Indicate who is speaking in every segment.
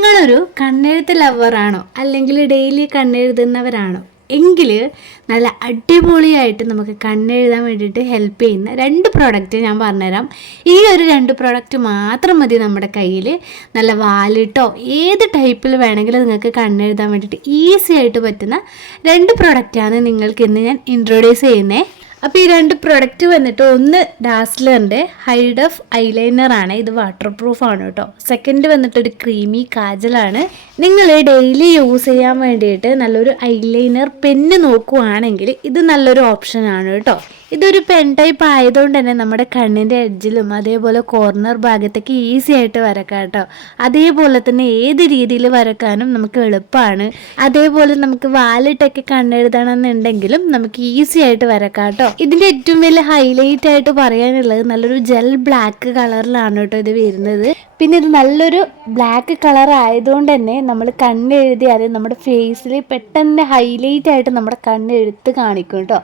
Speaker 1: നിങ്ങളൊരു കണ്ണെഴുത്ത് ലവറാണോ അല്ലെങ്കിൽ ഡെയിലി കണ്ണെഴുതുന്നവരാണോ? എങ്കിൽ നല്ല അടിപൊളിയായിട്ട് നമുക്ക് കണ്ണെഴുതാൻ വേണ്ടിയിട്ട് ഹെൽപ്പ് ചെയ്യുന്ന രണ്ട് പ്രോഡക്റ്റ് ഞാൻ പറഞ്ഞുതരാം. ഈ ഒരു രണ്ട് പ്രോഡക്റ്റ് മാത്രം മതി നമ്മുടെ കയ്യിൽ നല്ല വാലിട്ടോ ഏത് ടൈപ്പിൽ വേണമെങ്കിലും നിങ്ങൾക്ക് കണ്ണെഴുതാൻ വേണ്ടിയിട്ട് ഈസി ആയിട്ട് പറ്റുന്ന രണ്ട് പ്രോഡക്റ്റാണ് നിങ്ങൾക്ക് ഇന്ന് ഞാൻ ഇൻട്രൊഡ്യൂസ് ചെയ്യുന്നത് അപ്പോൾ ഈ രണ്ട് പ്രൊഡക്റ്റ് വന്നിട്ട് ഒന്ന് ഡാസ്ലറിന്റെ ഹൈഡഫ് ഐലൈനർ ആണ്. ഇത് വാട്ടർ പ്രൂഫ് ആണ് കേട്ടോ. സെക്കൻഡ് വന്നിട്ട് ഒരു ക്രീമി കാജലാണ്. നിങ്ങൾ ഡെയിലി യൂസ് ചെയ്യാൻ വേണ്ടിയിട്ട് നല്ലൊരു ഐലൈനർ പെന്ന് നോക്കുവാണെങ്കിൽ ഇത് നല്ലൊരു ഓപ്ഷനാണ് കേട്ടോ. ഇതൊരു പെൻ ടൈപ്പ് ആയതുകൊണ്ട് തന്നെ നമ്മുടെ കണ്ണിന്റെ എഡ്ജിലും അതേപോലെ കോർണർ ഭാഗത്തേക്ക് ഈസി ആയിട്ട് വരക്കാം കേട്ടോ. അതേപോലെ തന്നെ ഏത് രീതിയിൽ വരക്കാനും നമുക്ക് എളുപ്പമാണ്. അതേപോലെ നമുക്ക് വാലിട്ടൊക്കെ കണ്ണെഴുതണമെന്നുണ്ടെങ്കിലും നമുക്ക് ഈസി ആയിട്ട് വരക്കാം കേട്ടോ. ഇതിന്റെ ഏറ്റവും വലിയ ഹൈലൈറ്റ് ആയിട്ട് പറയാനുള്ളത് നല്ലൊരു ജെൽ ബ്ലാക്ക് കളറിലാണ് കേട്ടോ ഇത് വരുന്നത്. പിന്നെ ഇത് നല്ലൊരു ബ്ലാക്ക് കളർ ആയതുകൊണ്ട് തന്നെ നമ്മൾ കണ്ണെഴുതി അത് നമ്മുടെ ഫേസിൽ പെട്ടെന്ന് ഹൈലൈറ്റ് ആയിട്ട് നമ്മുടെ കണ്ണെഴുത്ത് കാണിക്കും കേട്ടോ.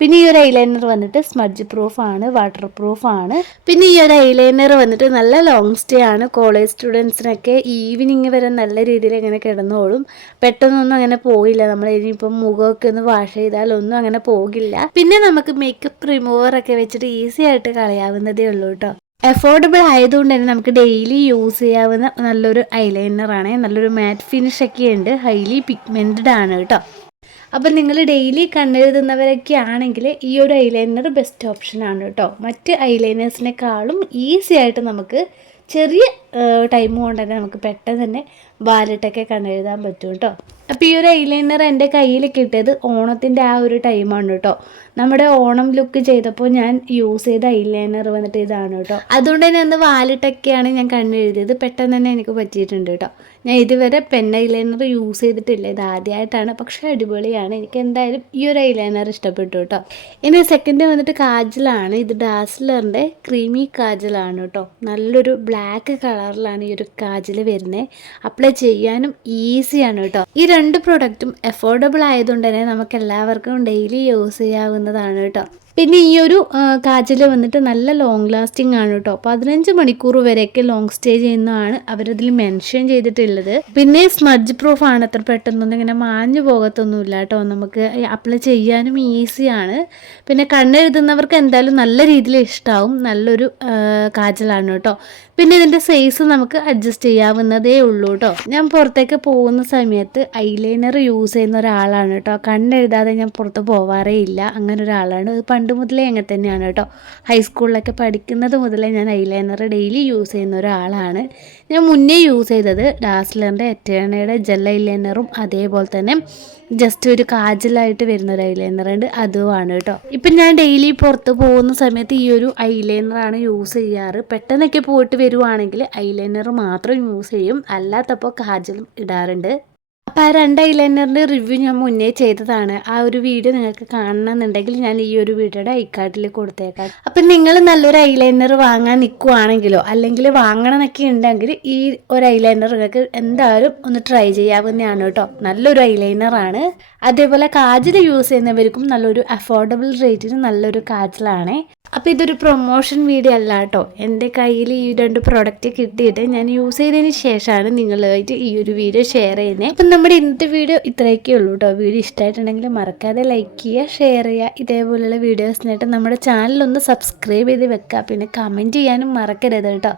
Speaker 1: പിന്നെ ഈ ഒരു ഐലൈനർ വന്നിട്ട് സ്മഡ്ജ് പ്രൂഫ് ആണ് വാട്ടർ പ്രൂഫ് ആണ്. പിന്നെ ഈ ഒരു ഐലൈനർ വന്നിട്ട് നല്ല ലോങ് സ്റ്റേ ആണ്. കോളേജ് സ്റ്റുഡൻസിനൊക്കെ ഈവനിങ് വരെ നല്ല രീതിയിൽ ഇങ്ങനെ കിടന്നോളും. പെട്ടെന്നൊന്നും അങ്ങനെ പോയില്ല. നമ്മൾ ഇനിയിപ്പം മുഖമൊക്കെ ഒന്ന് വാഷ് ചെയ്താൽ ഒന്നും അങ്ങനെ പോകില്ല. പിന്നെ നമുക്ക് മേക്കപ്പ് റിമൂവർ ഒക്കെ വെച്ചിട്ട് ഈസി ആയിട്ട് കളയാവുന്നതേ ഉള്ളൂ കേട്ടോ അഫോർഡബിൾ ആയതുകൊണ്ട് തന്നെ നമുക്ക് ഡെയിലി യൂസ് ചെയ്യാവുന്ന നല്ലൊരു ഐലൈനറാണ് നല്ലൊരു മാറ്റ് ഫിനിഷ് ഒക്കെ ഉണ്ട്. ഹൈലി പിഗ്മെന്റഡ് ആണ് കേട്ടോ അപ്പം നിങ്ങൾ ഡെയിലി കണ്ണെഴുതുന്നവരൊക്കെ ആണെങ്കിൽ ഈ ഒരു ഐലൈനർ ബെസ്റ്റ് ഓപ്ഷനാണ് കേട്ടോ. മറ്റ് ഐലൈനേഴ്സിനേക്കാളും ഈസി ആയിട്ട് നമുക്ക് ചെറിയ ടൈം കൊണ്ട് തന്നെ നമുക്ക് പെട്ടെന്ന് തന്നെ ബാലറ്റൊക്കെ കണ്ടെഴുതാൻ പറ്റും കേട്ടോ അപ്പോൾ ഈ ഒരു ഐലൈനർ എന്റെ കയ്യിൽ കിട്ടിയത് ഓണത്തിന്റെ ആ ഒരു ടൈമാണ് കേട്ടോ നമ്മുടെ ഓണം ലുക്ക് ചെയ്തപ്പോൾ ഞാൻ യൂസ് ചെയ്ത ഐലൈനർ വന്നിട്ട് ഇതാണ് കേട്ടോ അതുകൊണ്ട് തന്നെ അന്ന് വാലിട്ടൊക്കെയാണ് ഞാൻ കണ്ണെഴുതിയത് പെട്ടെന്ന് തന്നെ എനിക്ക് പറ്റിയിട്ടുണ്ട് കേട്ടോ ഞാൻ ഇതുവരെ പെൻ ഐലൈനർ യൂസ് ചെയ്തിട്ടില്ല. ഇത് ആദ്യമായിട്ടാണ് പക്ഷേ അടിപൊളിയാണ്. എനിക്ക് എന്തായാലും ഈ ഒരു ഐലൈനർ ഇഷ്ടപ്പെട്ടു കേട്ടോ ഇനി സെക്കൻഡ് വന്നിട്ട് കാജലാണ്. ഇത് ഡാസ്ലറിന്റെ ക്രീമി കാജലാണ് കേട്ടോ നല്ലൊരു ബ്ലാക്ക് കളറിലാണ് ഈ ഒരു കാജിൽ വരുന്നത് അപ്ലൈ ചെയ്യാനും ഈസിയാണ് കേട്ടോ ഈ രണ്ട് പ്രൊഡക്റ്റും അഫോർഡബിൾ ആയതുകൊണ്ട് തന്നെ നമുക്ക് എല്ലാവർക്കും ഡെയിലി യൂസ് ചെയ്യാവുന്നതാണ് കേട്ടോ പിന്നെ ഈ ഒരു കാജൽ വന്നിട്ട് നല്ല ലോങ് ലാസ്റ്റിംഗ് ആണ് കേട്ടോ പതിനഞ്ച് മണിക്കൂർ വരെയൊക്കെ ലോങ് സ്റ്റേ ചെയ്യുന്നതാണ് അവരതിൽ മെൻഷൻ ചെയ്തിട്ടുള്ളത്. പിന്നെ സ്മഡ്ജ് പ്രൂഫ് ആണ് അത്ര പെട്ടെന്നൊന്നും ഇങ്ങനെ മാഞ്ഞു പോകത്തൊന്നുമില്ല കേട്ടോ നമുക്ക് അപ്ലൈ ചെയ്യാനും ഈസിയാണ് പിന്നെ കണ്ണെഴുതുന്നവർക്ക് എന്തായാലും നല്ല രീതിയിൽ ഇഷ്ടമാവും നല്ലൊരു കാജലാണ് കേട്ടോ പിന്നെ ഇതിന്റെ സൈസ് നമുക്ക് അഡ്ജസ്റ്റ് ചെയ്യാവുന്നതേ ഉള്ളൂ കേട്ടോ ഞാൻ പുറത്തേക്ക് പോകുന്ന സമയത്ത് ഐലൈനർ യൂസ് ചെയ്യുന്ന ഒരാളാണ് കേട്ടോ കണ്ണെഴുതാതെ ഞാൻ പുറത്ത് പോവാറേ ഇല്ല. അങ്ങനെ ഒരാളാണ്. പണ്ട് മുതലേ അങ്ങനെ തന്നെയാണ് കേട്ടോ. ഹൈസ്കൂളിലൊക്കെ പഠിക്കുന്നത് മുതലേ ഞാൻ ഐലൈനർ ഡെയിലി യൂസ് ചെയ്യുന്ന ഒരാളാണ്. ഞാൻ മുന്നേ യൂസ് ചെയ്തത് ഡാസ്ലറിന്റെ എറ്റേണയുടെ ജെൽ ഐലൈനറും അതേപോലെ തന്നെ ജസ്റ്റ് ഒരു കാജലായിട്ട് വരുന്ന ഒരു ഐലൈനർ ഉണ്ട്. അതുമാണ് കേട്ടോ. ഇപ്പം ഞാൻ ഡെയിലി പുറത്ത് പോകുന്ന സമയത്ത് ഈ ഒരു ഐലൈനറാണ് യൂസ് ചെയ്യാറ്. പെട്ടെന്നൊക്കെ പോയിട്ട് വരുവാണെങ്കിൽ ഐലൈനർ മാത്രം യൂസ് ചെയ്യും. അല്ലാത്തപ്പോൾ കാജലും ഇടാറുണ്ട്. അപ്പോൾ ആ രണ്ട് ഐലൈനറിന്റെ റിവ്യൂ ഞാൻ മുന്നേ ചെയ്തതാണ്. ആ ഒരു വീഡിയോ നിങ്ങൾക്ക് കാണണമെന്നുണ്ടെങ്കിൽ ഞാൻ ഈ ഒരു വീഡിയോയുടെ ഐക്കാട്ടിൽ കൊടുത്തേക്കാം. അപ്പം നിങ്ങൾ നല്ലൊരു ഐലൈനർ വാങ്ങാൻ നിൽക്കുവാണെങ്കിലോ അല്ലെങ്കിൽ വാങ്ങണമെന്നൊക്കെ ഉണ്ടെങ്കിൽ ഈ ഒരു ഐലൈനർ നിങ്ങൾക്ക് എന്തായാലും ഒന്ന് ട്രൈ ചെയ്യാവുന്നതാണ് കേട്ടോ. നല്ലൊരു ഐലൈനറാണ് അതേപോലെ കാജൽ യൂസ് ചെയ്യുന്നവർക്കും നല്ലൊരു അഫോർഡബിൾ റേറ്റിന് നല്ലൊരു കാജലാണ് അപ്പോൾ ഇതൊരു പ്രൊമോഷൻ വീഡിയോ അല്ല കേട്ടോ. എന്റെ കയ്യിൽ ഈ രണ്ട് പ്രോഡക്റ്റ് കിട്ടിയിട്ട് ഞാൻ യൂസ് ചെയ്തതിന് ശേഷമാണ് നിങ്ങളുമായിട്ട് ഈ ഒരു വീഡിയോ ഷെയർ ചെയ്യുന്നത്. അപ്പം നമ്മുടെ ഇന്നത്തെ വീഡിയോ ഇത്രയൊക്കെ ഉള്ളൂ കേട്ടോ. വീഡിയോ ഇഷ്ടമായിട്ടുണ്ടെങ്കിൽ മറക്കാതെ ലൈക്ക് ചെയ്യുക ഷെയർ ചെയ്യുക. ഇതേപോലെയുള്ള വീഡിയോസിനായിട്ട് നമ്മുടെ ചാനലൊന്ന് സബ്സ്ക്രൈബ് ചെയ്ത് വെക്കുക. പിന്നെ കമന്റ് ചെയ്യാനും മറക്കരുത് കേട്ടോ.